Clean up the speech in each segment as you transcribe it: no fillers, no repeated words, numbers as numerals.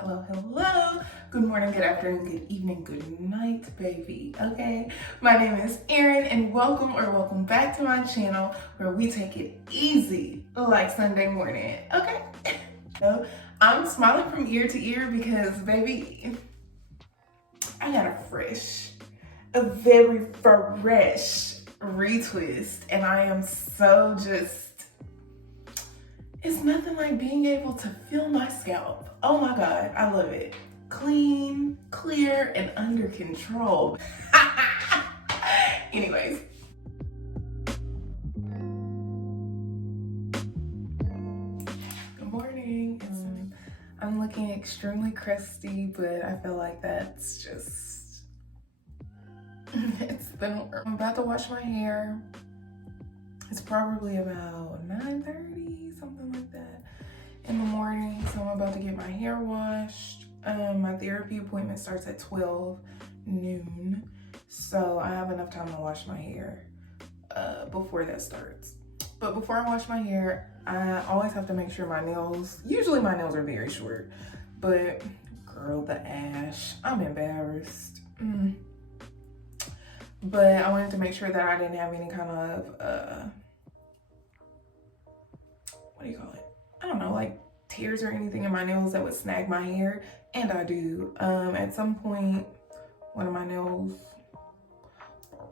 hello. Good morning, good afternoon, good evening, good night, baby. Okay, my name is Erin, and welcome back to my channel where we take it easy like Sunday morning. Okay, so I'm smiling from ear to ear because, baby, I got a very fresh retwist, and I am so it's nothing like being able to feel my scalp. Oh my God, I love it. Clean, clear, and under control. Anyways. Good morning. I'm looking extremely crusty, but I feel like that's just, I'm about to wash my hair. It's probably about 9:30, something like that, in the morning. So I'm about to get my hair washed. My therapy appointment starts at 12 noon. So I have enough time to wash my hair before that starts. But before I wash my hair, I always have to make sure usually my nails are very short, but girl, the ash, I'm embarrassed. But I wanted to make sure that I didn't have any kind of, what do you call it? I don't know, like tears or anything in my nails that would snag my hair. And I do. At some point, one of my nails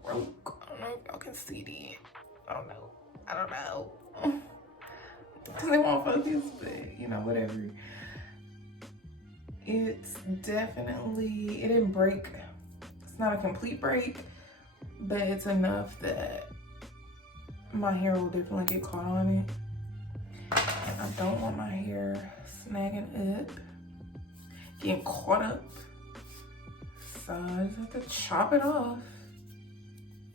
broke. I don't know if y'all can see it. I don't know. Because it won't focus, but you know, whatever. It's definitely, it didn't break. It's not a complete break, but it's enough that my hair will definitely get caught on it. And I don't want my hair snagging up, getting caught up. So I just have to chop it off.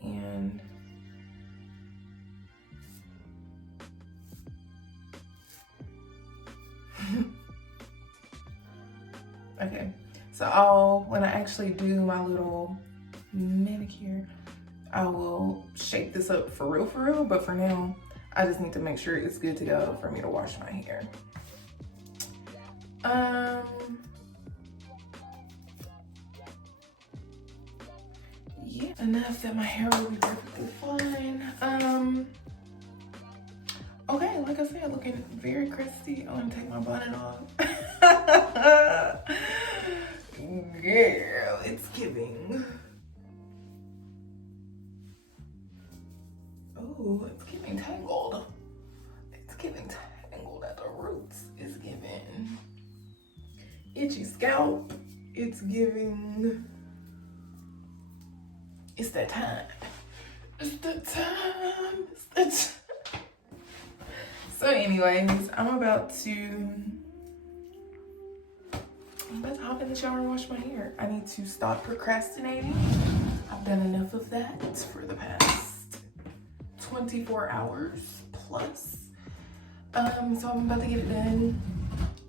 And okay, so when I actually do my little manicure, I will shape this up for real, but for now, I just need to make sure it's good to go for me to wash my hair. Yeah, enough that my hair will be perfectly fine. Okay, like I said, looking very crusty. I'm gonna take my bonnet off. Girl, it's giving. Oh, it's giving tangled. It's giving tangled at the roots. It's giving itchy scalp. It's giving. It's that time. It's that time. It's that time. So anyways, I'm about to hop in the shower and wash my hair. I need to stop procrastinating. I've done enough of that for the past 24 hours plus. So I'm about to get it done.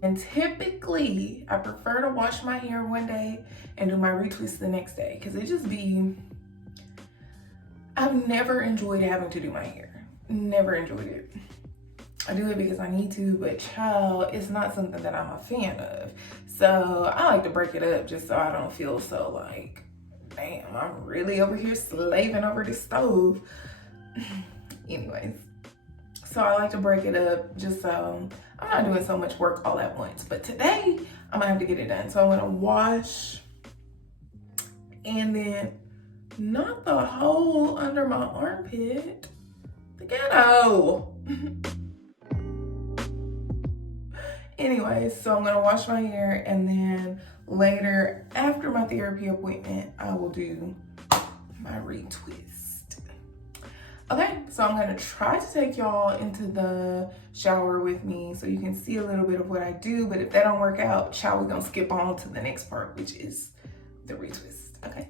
And typically, I prefer to wash my hair one day and do my retwist the next day, because it just be, I've never enjoyed having to do my hair. Never enjoyed it. I do it because I need to, but child, it's not something that I'm a fan of. So I like to break it up just so I don't feel so like, damn, I'm really over here slaving over this stove. Anyways, so I like to break it up just so I'm not doing so much work all at once. But today, I'm gonna have to get it done. So I'm gonna wash and then not the hole under my armpit, the ghetto. Anyways, so I'm gonna wash my hair, and then later, after my therapy appointment, I will do my retwist. Okay, so I'm gonna try to take y'all into the shower with me so you can see a little bit of what I do, but if that don't work out, child, we're gonna skip on to the next part, which is the retwist, okay?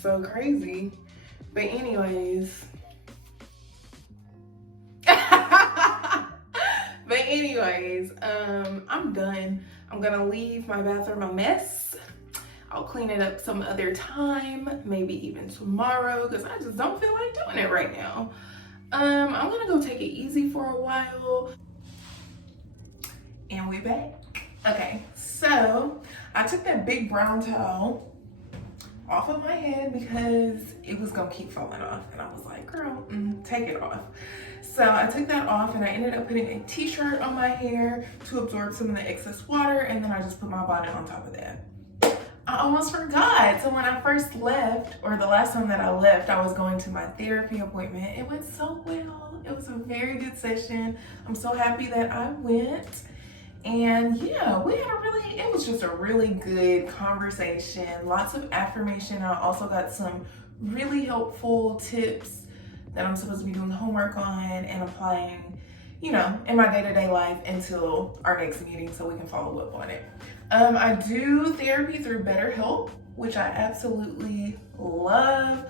so crazy. But anyways. I'm done. I'm gonna leave my bathroom a mess. I'll clean it up some other time, maybe even tomorrow, because I just don't feel like doing it right now. I'm gonna go take it easy for a while. And we back. Okay, so I took that big brown towel off of my head because it was gonna keep falling off. And I was like, girl, take it off. So I took that off and I ended up putting a t-shirt on my hair to absorb some of the excess water, and then I just put my bonnet on top of that. I almost forgot. So when I first left, or the last time that I left, I was going to my therapy appointment. It went so well. It was a very good session. I'm so happy that I went. And yeah, it was just a really good conversation. Lots of affirmation. I also got some really helpful tips that I'm supposed to be doing homework on and applying, you know, in my day-to-day life until our next meeting so we can follow up on it. I do therapy through BetterHelp, which I absolutely love.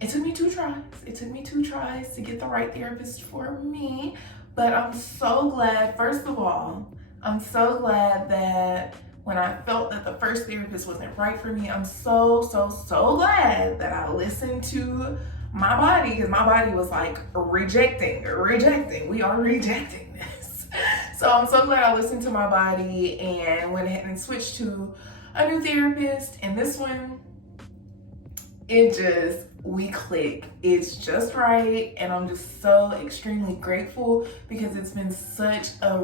It took me 2 tries. It took me 2 tries to get the right therapist for me, but I'm so glad, first of all, I'm so glad that when I felt that the first therapist wasn't right for me, I'm so glad that I listened to my body, because my body was like rejecting. We are rejecting this. So I'm so glad I listened to my body and went ahead and switched to a new therapist. And this one, we click. It's just right. And I'm just so extremely grateful because it's been such a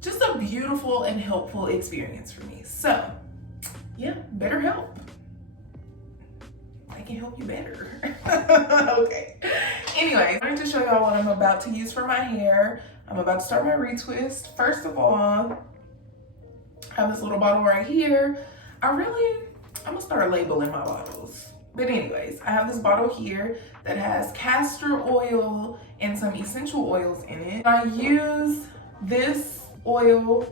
just a beautiful and helpful experience for me. So yeah, BetterHelp. I can help you better. Okay. Anyway, I wanted to show y'all what I'm about to use for my hair. I'm about to start my retwist. First of all, I have this little bottle right here. I'm gonna start labeling my bottles. But anyways, I have this bottle here that has castor oil and some essential oils in it. I use this oil,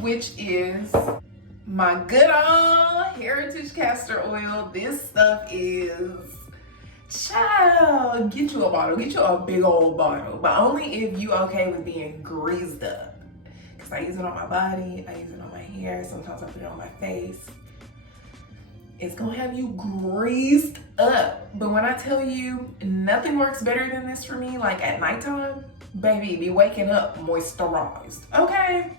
which is my good old heritage castor oil. This stuff is, child, get you a bottle, get you a big old bottle, but only if you okay with being greased up. Because I use it on my body, I use it on my hair, sometimes I put it on my face. It's gonna have you greased up. But when I tell you nothing works better than this for me, like at nighttime, baby, be waking up moisturized, okay?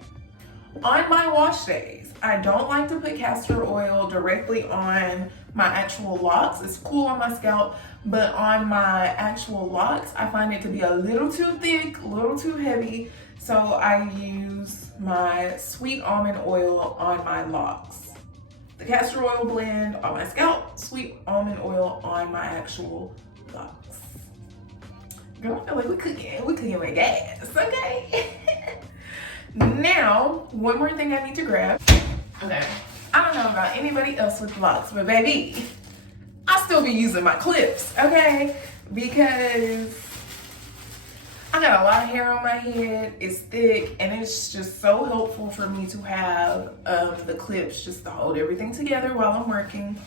On my wash days, I don't like to put castor oil directly on my actual locks. It's cool on my scalp, but on my actual locks, I find it to be a little too thick, a little too heavy. So I use my sweet almond oil on my locks. The castor oil blend on my scalp, sweet almond oil on my actual locks. Girl, I feel like we cooking with gas, okay? Now, one more thing I need to grab. Okay, I don't know about anybody else with locks, but baby, I still be using my clips, okay? Because I got a lot of hair on my head, it's thick, and it's just so helpful for me to have the clips just to hold everything together while I'm working.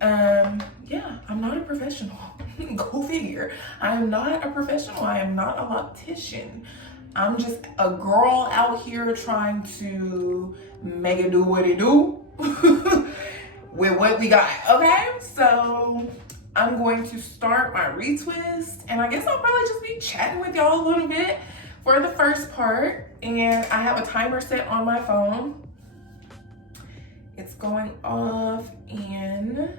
Yeah, I'm not a professional. Go figure. I am not a professional. I am not a loctician. I'm just a girl out here trying to make it do what it do with what we got, okay? So I'm going to start my retwist, and I guess I'll probably just be chatting with y'all a little bit for the first part. And I have a timer set on my phone. It's going off in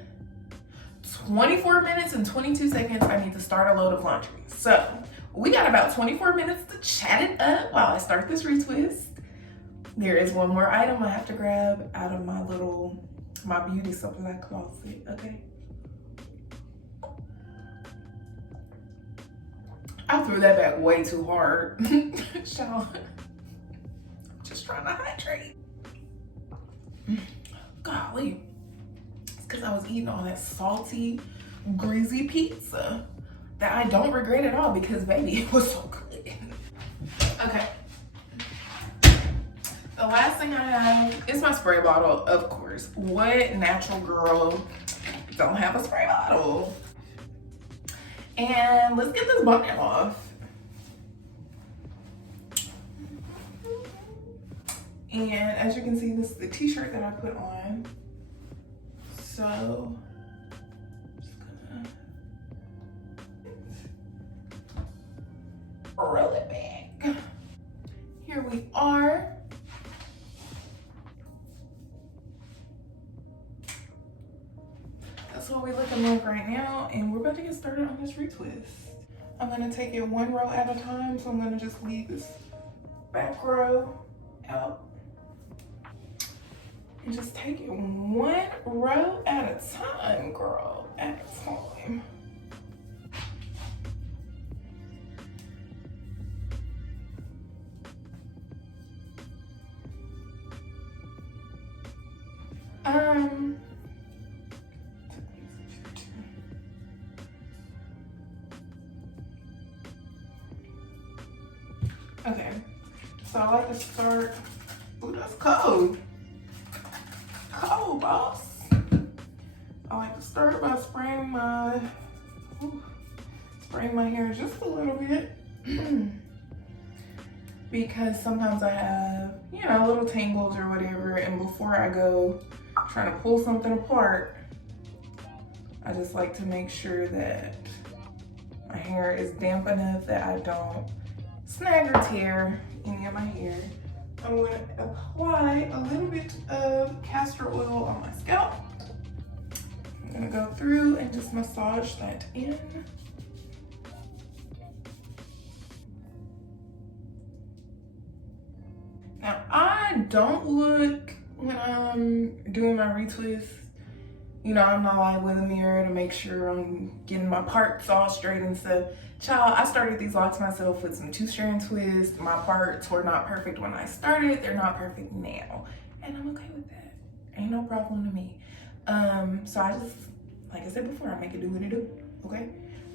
24 minutes and 22 seconds. I need to start a load of laundry. So we got about 24 minutes to chat it up while I start this retwist. There is one more item I have to grab out of my beauty supply closet, okay? I threw that back way too hard. Sean, just trying to hydrate. Golly, it's because I was eating all that salty, greasy pizza that I don't regret at all because baby, it was so good. Okay. The last thing I have is my spray bottle, of course. What natural girl don't have a spray bottle? And let's get this bonnet off. And as you can see, this is the t-shirt that I put on. So, I'm just gonna roll it back. Here we are. That's what we're looking like right now. And we're about to get started on this retwist. I'm gonna take it one row at a time. So I'm gonna just leave this back row out. And just take it one row at a time, girl, at a time. Okay, so I like to start, ooh, that's cold. Cold, boss. I like to start by spraying my hair just a little bit. Because sometimes I have, you know, little tangles or whatever, and before I go trying to pull something apart, I just like to make sure that my hair is damp enough that I don't snag or tear any of my hair. I'm going to apply a little bit of castor oil on my scalp. I'm going to go through and just massage that in. Now, I don't look when I'm doing my retwist. You know, I'm not lying with a mirror to make sure I'm getting my parts all straight and stuff. Child, I started these locks myself with some 2-strand twists. My parts were not perfect when I started. They're not perfect now. And I'm okay with that. Ain't no problem to me. So I just, like I said before, I make it do what it do, okay?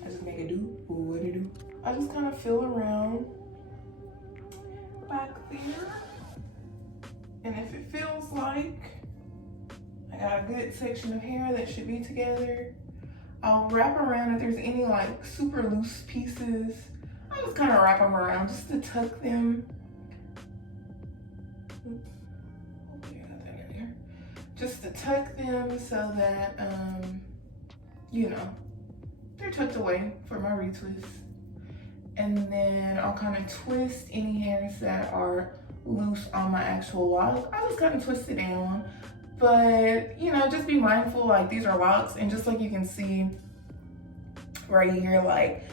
I just make it do what it do. I just kind of feel around back there. And if it feels like I got a good section of hair that should be together, I'll wrap around if there's any like super loose pieces. I just kind of wrap them around just to tuck them. Oops. Okay, I got that in there. Just to tuck them so that, you know, they're tucked away for my retwist. And then I'll kind of twist any hairs that are loose on my actual lock. I just kind of twist it down. But, you know, just be mindful, like these are locks, and just like you can see right here, like,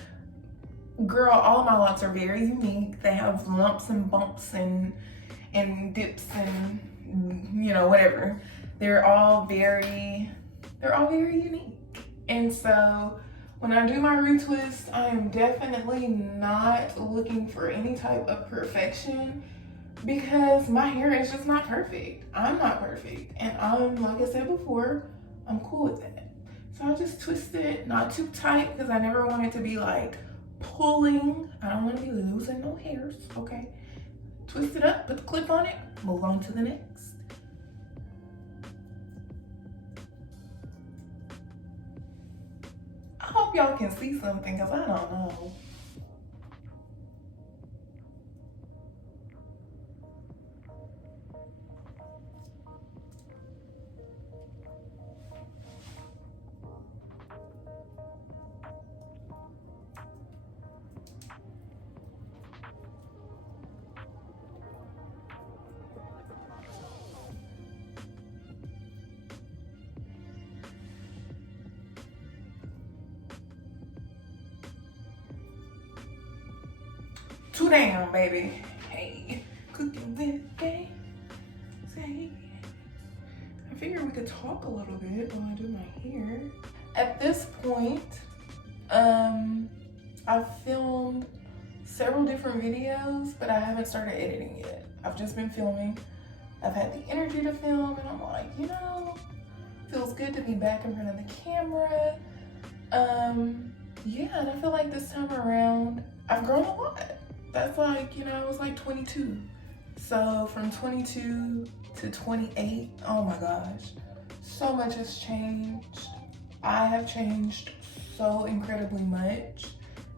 girl, all of my locks are very unique. They have lumps and bumps and dips and, you know, whatever. They're all very unique. And so when I do my retwist, I am definitely not looking for any type of perfection, because my hair is just not perfect. I'm not perfect. And I'm, like I said before, I'm cool with that. So I just twist it, not too tight, because I never want it to be like pulling. I don't want to be losing no hairs, okay? Twist it up, put the clip on it, move on to the next. I hope y'all can see something, because I don't know. Two down, baby. Hey, cooking with game. Say, I figured we could talk a little bit while I do my hair. At this point, I've filmed several different videos, but I haven't started editing yet. I've just been filming. I've had the energy to film, and I'm like, you know, feels good to be back in front of the camera. Yeah, and I feel like this time around, I've grown a lot. That's like, you know, I was like 22. So from 22 to 28, oh my gosh, so much has changed. I have changed so incredibly much.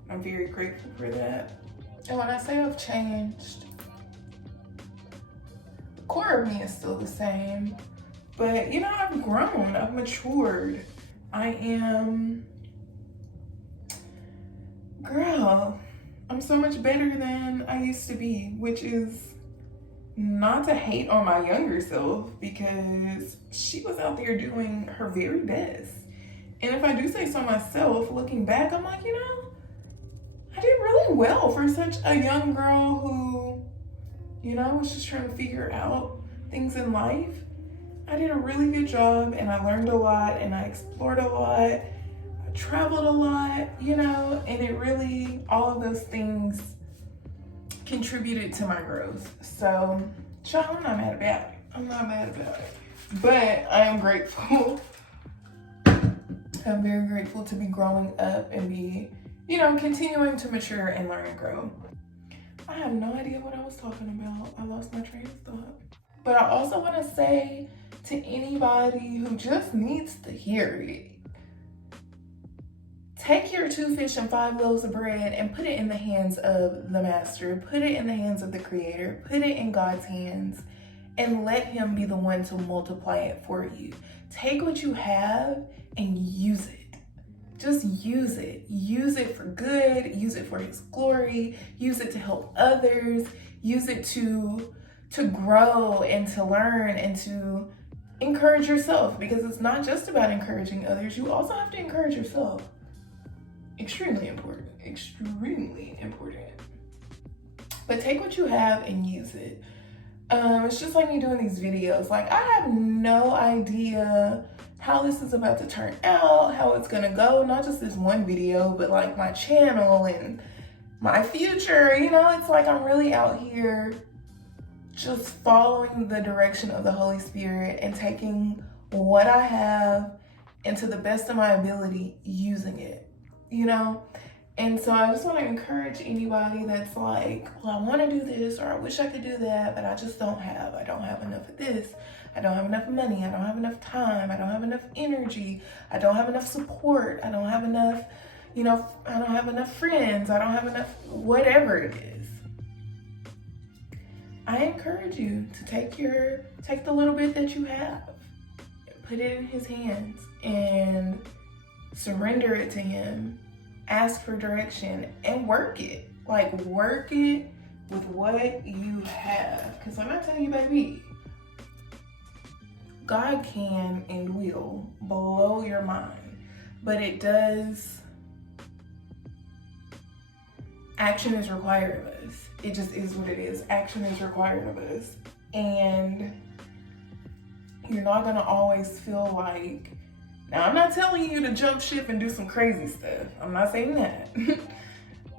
I'm very grateful for that. And when I say I've changed, the core of me is still the same, but you know, I've grown, I've matured. I am, girl, I'm so much better than I used to be, which is not to hate on my younger self, because she was out there doing her very best. And if I do say so myself, looking back, I'm like, you know, I did really well for such a young girl who, you know, was just trying to figure out things in life. I did a really good job, and I learned a lot, and I explored a lot. I traveled a lot, you know, and it really, all of those things contributed to my growth. So, child, I'm not mad about it. I'm not mad about it. But I am grateful. I'm very grateful to be growing up and be, you know, continuing to mature and learn and grow. I have no idea what I was talking about. I lost my train of thought. But I also want to say to anybody who just needs to hear it, take your 2 fish and 5 loaves of bread and put it in the hands of the master. Put it in the hands of the creator. Put it in God's hands and let him be the one to multiply it for you. Take what you have and use it. Just use it. Use it for good. Use it for his glory. Use it to help others. Use it to grow and to learn and to encourage yourself, because it's not just about encouraging others. You also have to encourage yourself. Extremely important. Extremely important. But take what you have and use it. It's just like me doing these videos. Like, I have no idea how this is about to turn out, how it's gonna go. Not just this one video, but like my channel and my future. You know, it's like I'm really out here just following the direction of the Holy Spirit and taking what I have and to the best of my ability, using it, you know? And so I just want to encourage anybody that's like, well, I want to do this, or I wish I could do that, but I just don't have. I don't have enough of this. I don't have enough money. I don't have enough time. I don't have enough energy. I don't have enough support. I don't have enough, you know, I don't have enough friends. I don't have enough, whatever it is. I encourage you to take the little bit that you have, put it in his hands and surrender it to him. Ask for direction and work it. Like, work it with what you have. Because when I tell you, baby, God can and will blow your mind. But it does, action is required of us. It just is what it is. Action is required of us. And you're not gonna always feel like, now I'm not telling you to jump ship and do some crazy stuff. I'm not saying that.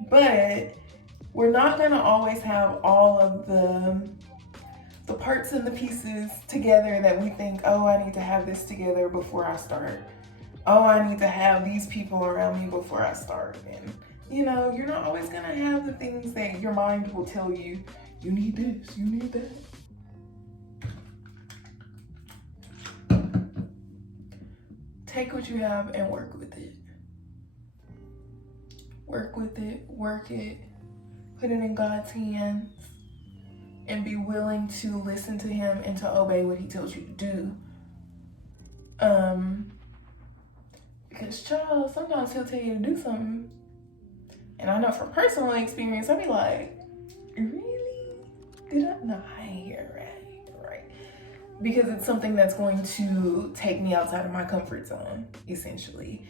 But we're not gonna always have all of the parts and the pieces together that we think, oh, I need to have this together before I start. Oh, I need to have these people around me before I start. And you know, you're not always gonna have the things that your mind will tell you, you need this, you need that. Take what you have and work with it. Work with it, work it, put it in God's hands, and be willing to listen to him and to obey what he tells you to do. Because, child, sometimes he'll tell you to do something, and I know from personal experience, I'd be like, really? Did I? No, I ain't hear right. Because it's something that's going to take me outside of my comfort zone, essentially.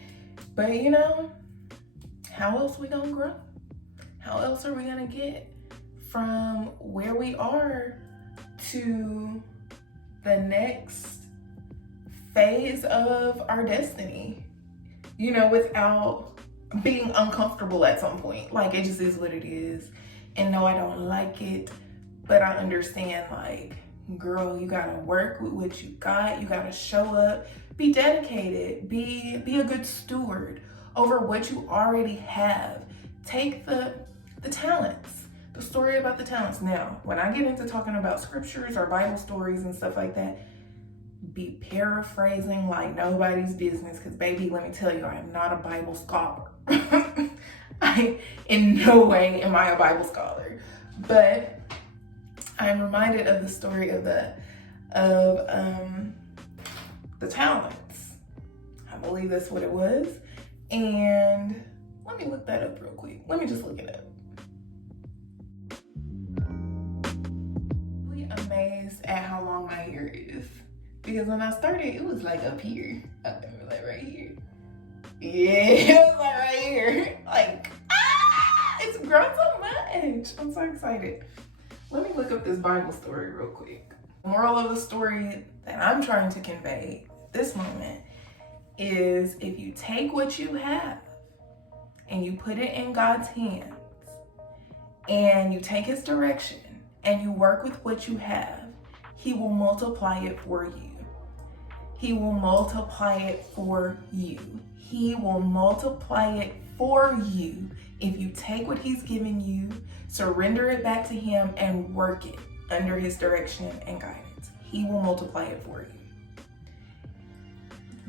But you know, how else we gonna grow? How else are we gonna get from where we are to the next phase of our destiny? You know, without being uncomfortable at some point. Like, it just is what it is. And no, I don't like it, but I understand, like, girl, you gotta work with what you got. You gotta show up, be dedicated, be a good steward over what you already have. Take the talents, The story about the talents. Now, when I get into talking about scriptures or Bible stories and stuff like that, be paraphrasing like nobody's business, because baby, let me tell you, I am not a Bible scholar. In no way am I a Bible scholar, but I'm reminded of the story of the talents. I believe that's what it was. And let me look that up real quick. Let me just look it up. I'm really amazed at how long my hair is. Because when I started, it was like up here. Like right here. Yeah, it was like right here. Like, it's grown so much. I'm so excited. Let me look up this Bible story real quick. The moral of the story that I'm trying to convey at this moment is, if you take what you have and you put it in God's hands and you take his direction and you work with what you have, he will multiply it for you. He will multiply it for you. He will multiply it for you if you take what he's given you, surrender it back to him, and work it under his direction and guidance. He will multiply it for you.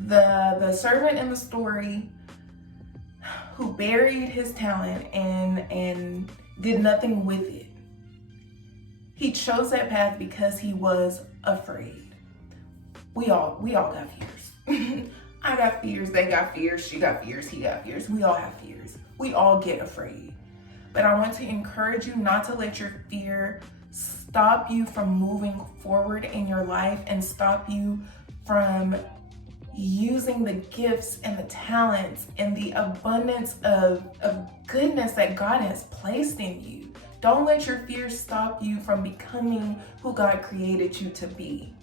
The servant in the story who buried his talent and did nothing with it, he chose that path because he was afraid. We all got fears. I got fears, they got fears, she got fears, he got fears. We all have fears. We all get afraid. But I want to encourage you not to let your fear stop you from moving forward in your life and stop you from using the gifts and the talents and the abundance of goodness that God has placed in you. Don't let your fears stop you from becoming who God created you to be.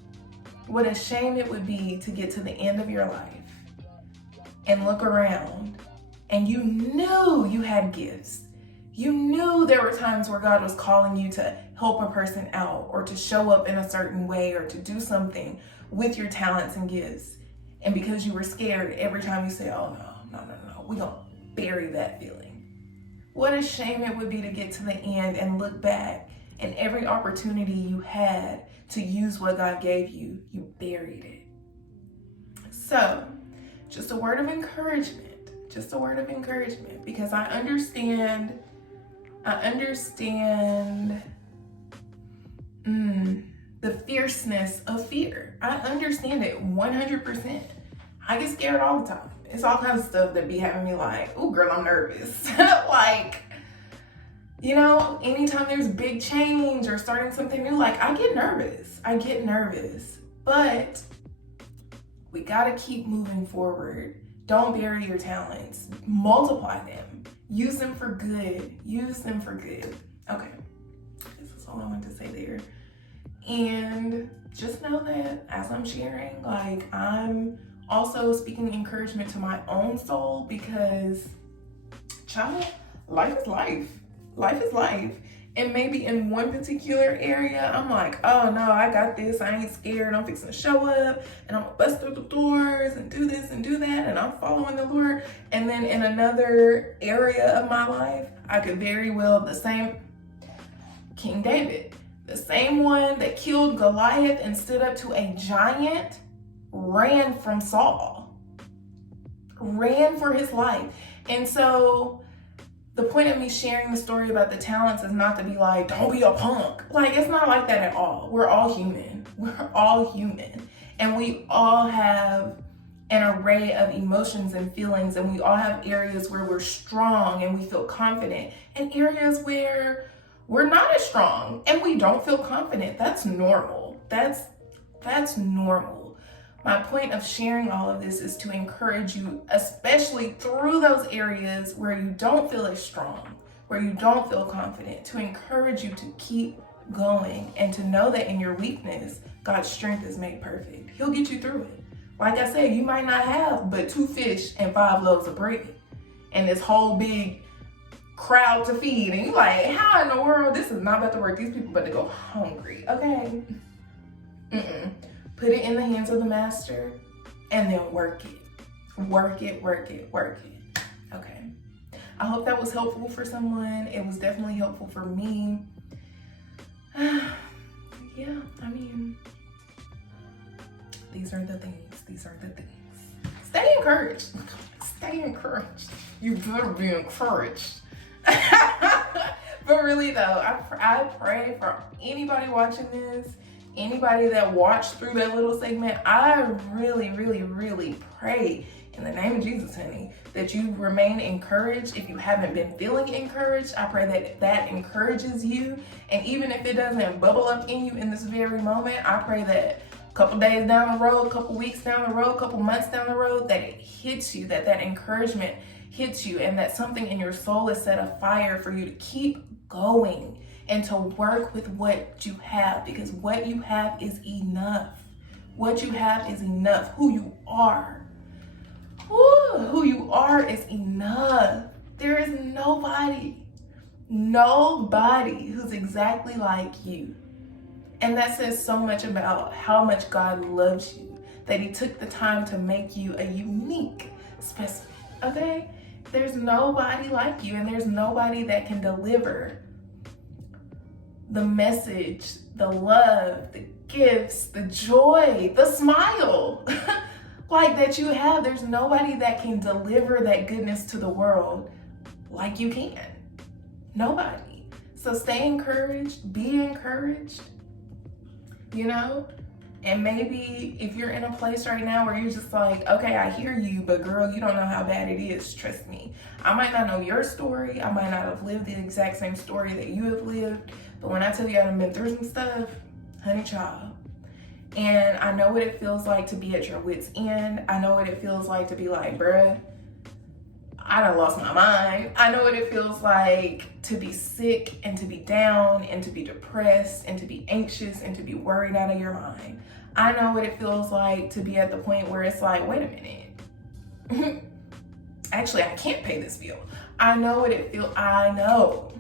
What a shame it would be to get to the end of your life and look around and you knew you had gifts. You knew there were times where God was calling you to help a person out or to show up in a certain way or to do something with your talents and gifts. And because you were scared, every time you say, oh no, we're gonna bury that feeling. What a shame it would be to get to the end and look back and every opportunity you had to use what God gave you, you buried it. So, just a word of encouragement, because I understand the fierceness of fear. I understand it 100%. I get scared all the time. It's all kinds of stuff that be having me like, oh girl, I'm nervous. Like, you know, anytime there's big change or starting something new, like I get nervous, but we gotta keep moving forward. Don't bury your talents, multiply them, use them for good. Okay, this is all I wanted to say there. And just know that as I'm sharing, like I'm also speaking encouragement to my own soul, because child, life is life. Life is life. And maybe in one particular area, I'm like, oh no, I got this. I ain't scared. I'm fixing to show up and I'm gonna bust through the doors and do this and do that. And I'm following the Lord. And then in another area of my life, I could very well, the same King David, the same one that killed Goliath and stood up to a giant, ran from Saul, ran for his life. And so the point of me sharing the story about the talents is not to be like, don't be a punk. Like, it's not like that at all. We're all human. And we all have an array of emotions and feelings, and we all have areas where we're strong and we feel confident, and areas where we're not as strong and we don't feel confident. That's normal. That's normal. My point of sharing all of this is to encourage you, especially through those areas where you don't feel as strong, where you don't feel confident, to encourage you to keep going and to know that in your weakness, God's strength is made perfect. He'll get you through it. Like I said, you might not have but 2 fish and 5 loaves of bread and this whole big crowd to feed. And you're like, how in the world? This is not about to work. These people about to go hungry, okay? Put it in the hands of the master and then work it. Okay. I hope that was helpful for someone. It was definitely helpful for me. Yeah, I mean, these are the things. These are the things. Stay encouraged. Stay encouraged. You better be encouraged. But really though, I pray for anybody watching this, anybody that watched through that little segment. I really, really, really pray in the name of Jesus, honey, that you remain encouraged. If you haven't been feeling encouraged, I pray that that encourages you. And even if it doesn't bubble up in you in this very moment, I pray that a couple days down the road, a couple weeks down the road, a couple months down the road, that it hits you, that encouragement hits you, and that something in your soul is set afire for you to keep going and to work with what you have, because what you have is enough. What you have is enough. Who you are. Who you are is enough. There is nobody who's exactly like you. And that says so much about how much God loves you, that he took the time to make you a unique specimen, okay? There's nobody like you, and there's nobody that can deliver the message, the love, the gifts, the joy, the smile like that you have. There's nobody that can deliver that goodness to the world like you can. Nobody. So stay encouraged, be encouraged, you know? And maybe if you're in a place right now where you're just like, okay, I hear you, but girl, you don't know how bad it is. Trust me. I might not know your story. I might not have lived the exact same story that you have lived. But when I tell you I've been through some stuff, honey child. And I know what it feels like to be at your wit's end. I know what it feels like to be like, bruh, I done lost my mind. I know what it feels like to be sick and to be down and to be depressed and to be anxious and to be worried out of your mind. I know what it feels like to be at the point where it's like, wait a minute. Actually, I can't pay this bill. I know what it feels, I know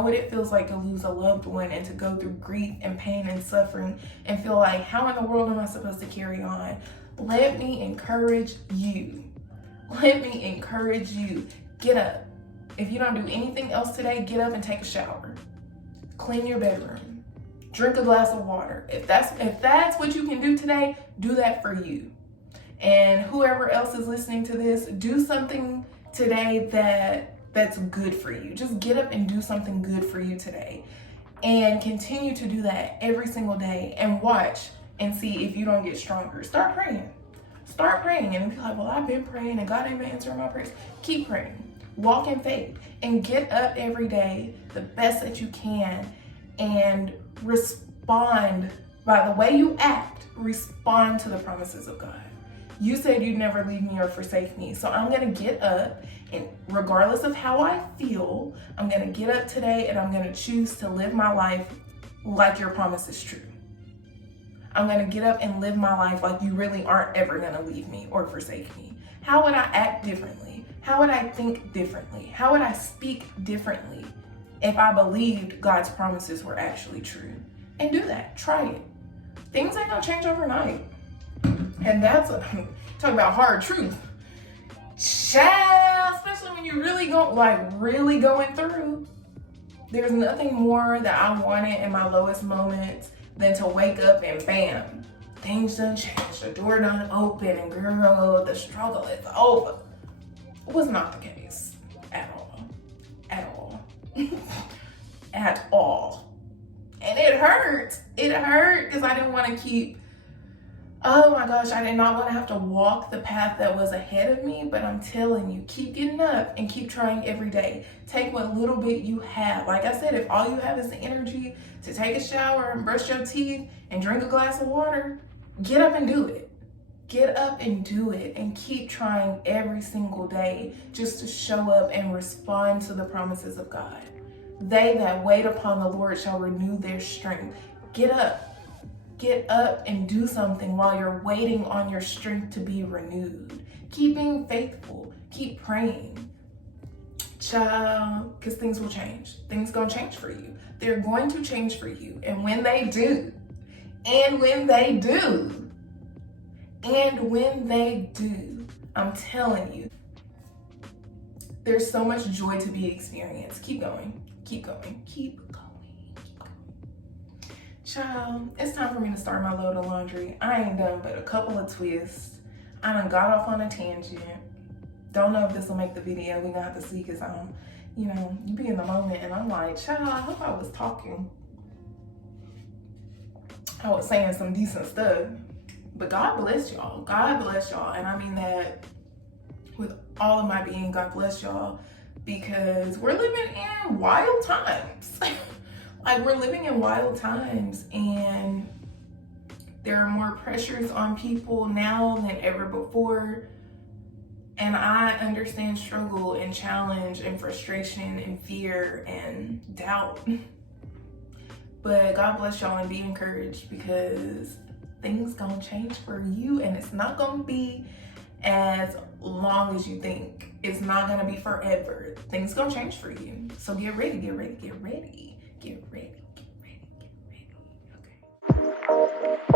what it feels like to lose a loved one and to go through grief and pain and suffering and feel like, how in the world am I supposed to carry on? Let me encourage you. Let me encourage you. Get up. If you don't do anything else today, get up and take a shower. Clean your bedroom. Drink a glass of water. If that's what you can do today, do that for you. And whoever else is listening to this, do something today that's good for you. Just get up and do something good for you today. And continue to do that every single day and watch and see if you don't get stronger. Start praying. Start praying and be like, well, I've been praying and God ain't been answering my prayers. Keep praying. Walk in faith and get up every day the best that you can and respond by the way you act. Respond to the promises of God. You said you'd never leave me or forsake me. So I'm going to get up, and regardless of how I feel, I'm going to get up today and I'm going to choose to live my life like your promise is true. I'm going to get up and live my life like you really aren't ever going to leave me or forsake me. How would I act differently? How would I think differently? How would I speak differently if I believed God's promises were actually true? And do that. Try it. Things ain't going to change overnight. And that's talk about hard truth. Child, especially when you're really going through. There's nothing more that I wanted in my lowest moments than to wake up and bam, things done changed. The door done open and girl, the struggle is over. It was not the case at all. At all. At all. And it hurt. It hurt because I didn't want to keep, oh my gosh, I did not want to have to walk the path that was ahead of me, but I'm telling you, keep getting up and keep trying every day. Take what little bit you have. Like I said, if all you have is the energy to take a shower and brush your teeth and drink a glass of water, get up and do it. Get up and do it and keep trying every single day just to show up and respond to the promises of God. They that wait upon the Lord shall renew their strength. Get up. Get up and do something while you're waiting on your strength to be renewed. Keep being faithful. Keep praying. Child, because things will change. Things gonna change for you. They're going to change for you. And when they do, I'm telling you, There's so much joy to be experienced. Keep going, keep going, keep going, keep going. Child, it's time for me to start my load of laundry. I ain't done but a couple of twists. I done got off on a tangent. Don't know if this will make the video. We're gonna have to see, because you know, you be in the moment and I'm like, child, I hope I was talking. I was saying some decent stuff. But God bless y'all. God bless y'all. And I mean that with all of my being. God bless y'all, because we're living in wild times. Like, we're living in wild times, and there are more pressures on people now than ever before. And I understand struggle and challenge and frustration and fear and doubt. But God bless y'all, and be encouraged, because things gonna change for you, and it's not gonna be as long as you think. It's not gonna be forever. Things gonna change for you. So get ready, get ready, get ready, get ready, get ready, get ready. Okay.